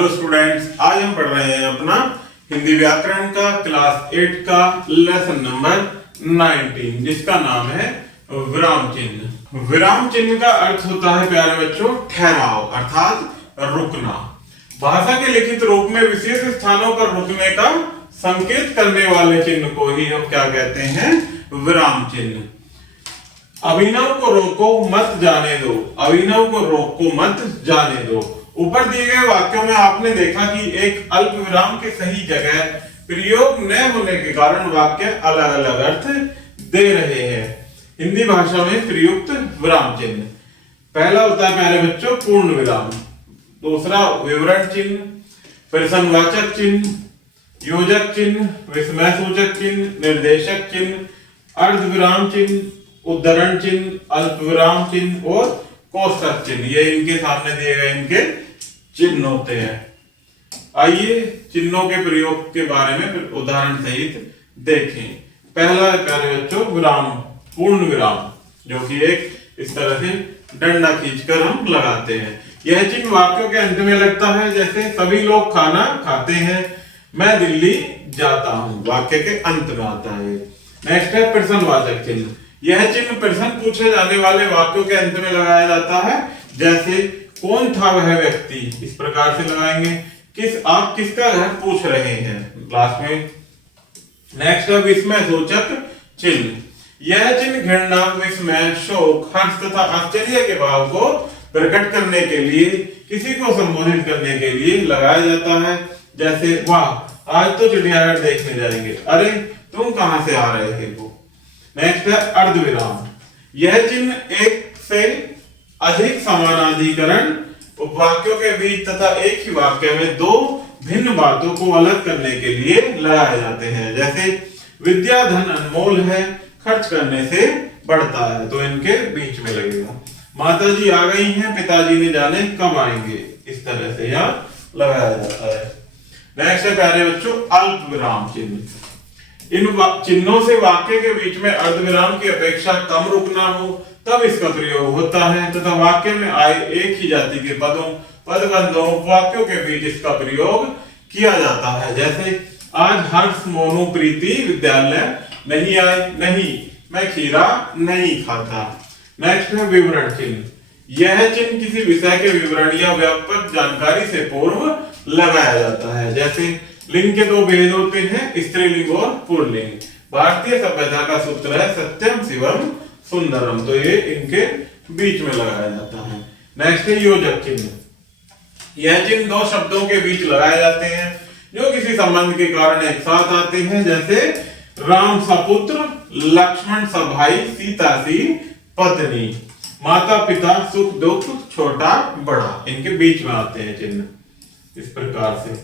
Hello students, आज हम पढ़ रहे हैं अपना हिंदी व्याकरण का क्लास 8 का लेसन नंबर 19 जिसका नाम है विराम चिन्ह। विराम चिन्ह का अर्थ होता है प्यारे बच्चों ठहराव अर्थात रुकना। भाषा के लिखित रूप में विशेष स्थानों पर रुकने का संकेत करने वाले चिन्ह को ही हम क्या कहते हैं? विराम चिन्ह। अभिनव को रोको मत जाने दो, अभिनव को रोको मत जाने दो। ऊपर दिए गए वाक्यों में आपने देखा कि एक अल्प विराम के सही जगह प्रयोग न होने के कारण वाक्य अलग अलग अर्थ दे रहे हैं। हिंदी भाषा में प्रयुक्त विराम चिन्ह पहला होता है प्यारे बच्चों पूर्ण विराम, दूसरा विवरण चिन्ह, प्रश्नवाचक चिन्ह, योजक चिन्ह, विस्मय सूचक चिन्ह, निर्देशक चिन्ह, अर्ध विराम चिन्ह, उद्धरण चिन्ह, अल्प विराम चिन्ह और कोष्ठक चिन्ह। ये इनके सामने दिए गए इनके चिन्ह होते हैं। आइए चिन्हों के प्रयोग के बारे में उदाहरण सहित देखें। पहला है प्यारे बच्चों विराम, पूर्ण विराम, जो कि एक इस तरह से डंडा खींचकर हम लगाते हैं। यह चिन्ह वाक्यों के अंत में लगता है, जैसे सभी लोग खाना खाते हैं, मैं दिल्ली जाता हूं, वाक्य के अंत में आता है। नेक्स्ट है प्रश्नवाचक चिन्ह। यह चिन्ह प्रश्न पूछे जाने वाले वाक्यों के अंत में लगाया जाता है, जैसे कौन था वह व्यक्ति, इस प्रकार से लगाएंगे। आप किसका घर पूछ रहे हैं क्लास में। नेक्स्ट है विस्मय सूचक चिन्ह। यह चिन्ह घृणा, विस्मय, शोक, हर्ष तथा आश्चर्य के भाव को प्रकट करने के लिए, किसी को संबोधित करने के लिए लगाया जाता है, जैसे वाह आज तो चिड़ियाघर देखने जाएंगे, अरे तुम कहां से आ रहे थे वो। नेक्स्ट है अर्धविराम। यह चिन्ह एक से अधिक समानाधिकरण उपवाक्यों के बीच तथा एक ही वाक्य में दो भिन्न बातों को अलग करने के लिए लगाए जाते हैं, जैसे विद्या धन अनमोल है, खर्च करने से बढ़ता है, तो इनके बीच में लगेगा। माताजी आ गई हैं, पिताजी ने जाने कब आएंगे, इस तरह से यहां लगाया जाता है। नेक्स्ट है प्यारे बच्चों अल्प विराम चिन्ह। इन चिन्हों से वाक्य के बीच में अर्धविराम की अपेक्षा कम रुकना हो तब इसका प्रयोग होता है, तथा वाक्य में आए एक ही जाति के पदों, पदबंधों, वाक्यों के बीच इसका प्रयोग किया जाता है, जैसे आज हर्ष, मोनू, प्रीति विद्यालय नहीं आए, नहीं मैं खीरा नहीं खाता। नेक्स्ट है विवरण चिन्ह। यह चिन्ह किसी विषय के विवरण या व्यापक जानकारी से पूर्व लगाया जाता है, जैसे लिंग के दो भेद होते हैं, स्त्रीलिंग और पुल्लिंग। भारतीय सभ्यता का सूत्र है सत्यम शिवम सुंदरम, तो ये इनके बीच में लगाया जाता है। नेक्स्ट है योजक चिन्ह। यह चिन्ह दो शब्दों के बीच लगाए जाते हैं जो किसी संबंध के कारण एक साथ आते हैं, जैसे राम सा पुत्र, लक्ष्मण सा भाई, सीता सी पत्नी, माता पिता, सुख दुख, छोटा बड़ा, इनके बीच में आते हैं चिन्ह इस प्रकार से।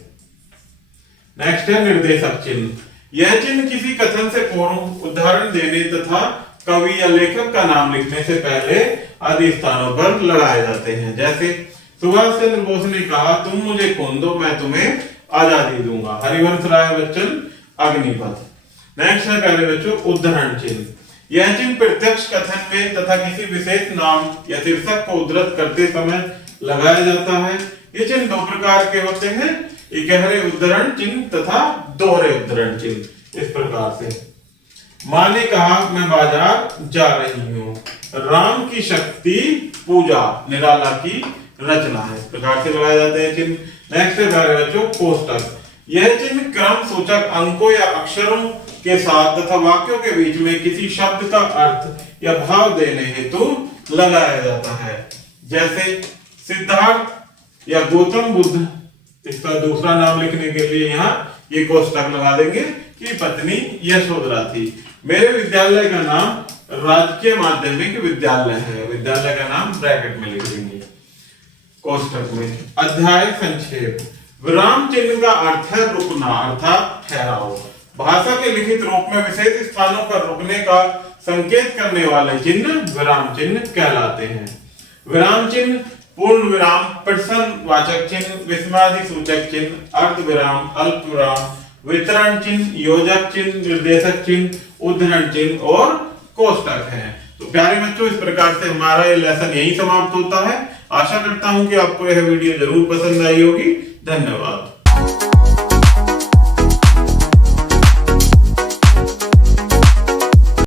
नेक्स्ट है निर्देशक चिन्ह। यह चिन्ह किसी कथन से पूर्व उदाहरण देने तथा कवि या लेखक का नाम लिखने से पहले आदि स्थानों पर लगाए जाते हैं, जैसे सुभाष चंद्र बोस ने कहा तुम मुझे खून दो मैं तुम्हें आजादी दूंगा, हरिवंश राय बच्चन अग्निपथ। नेक्स्ट है प्यारे बच्चों उद्धरण चिन्ह। यह चिन्ह प्रत्यक्ष कथन में तथा किसी विशेष नाम या शीर्षक को उद्धृत करते समय लगाया जाता है। ये चिन्ह दो प्रकार के होते हैं, इकहरे उद्धरण चिन्ह तथा दोहरे उद्धरण चिन्ह। इस प्रकार से मां ने कहा मैं बाजार जा रही हूं, राम की शक्ति पूजा, निराला की रचना है, इस प्रकार से लगाए जाते हैं चिन्ह। नेक्स्ट है प्यारे बच्चों कोष्ठक। यह चिन्ह क्रम सूचक अंकों या अक्षरों के साथ तथा वाक्यों के बीच में किसी शब्द का अर्थ या भाव देने हेतु लगाया जाता है, जैसे सिद्धार्थ या गौतम बुद्ध, इसका दूसरा नाम लिखने के लिए यहाँ ये कोष्ठक लगा देंगे कि पत्नी यशोधरा थी। मेरे विद्यालय का नाम राजकीय माध्यमिक विद्यालय है, विद्यालय का नाम ब्रैकेट में लिख देंगे कोष्ठक में। अध्याय संक्षेप। विराम चिन्ह का अर्थ है रुकना अर्थात ठहराव। भाषा के लिखित रूप में विशेष स्थानों पर रुकने का संकेत करने वाले चिन्ह विराम चिन्ह कहलाते हैं। विराम चिन्ह पूर्ण विराम, प्रश्नवाचक चिन्ह, विस्मयादि सूचक चिन्ह, अर्ध विराम, अल्प विराम, वितरण चिन्ह, योजक चिन्ह, निर्देशक चिन्ह, उद्धरण चिन्ह और कोष्ठक है। तो प्यारे बच्चों इस प्रकार से हमारा ये लेसन यही समाप्त होता है। आशा करता हूं कि आपको यह वीडियो जरूर पसंद आई होगी। धन्यवाद।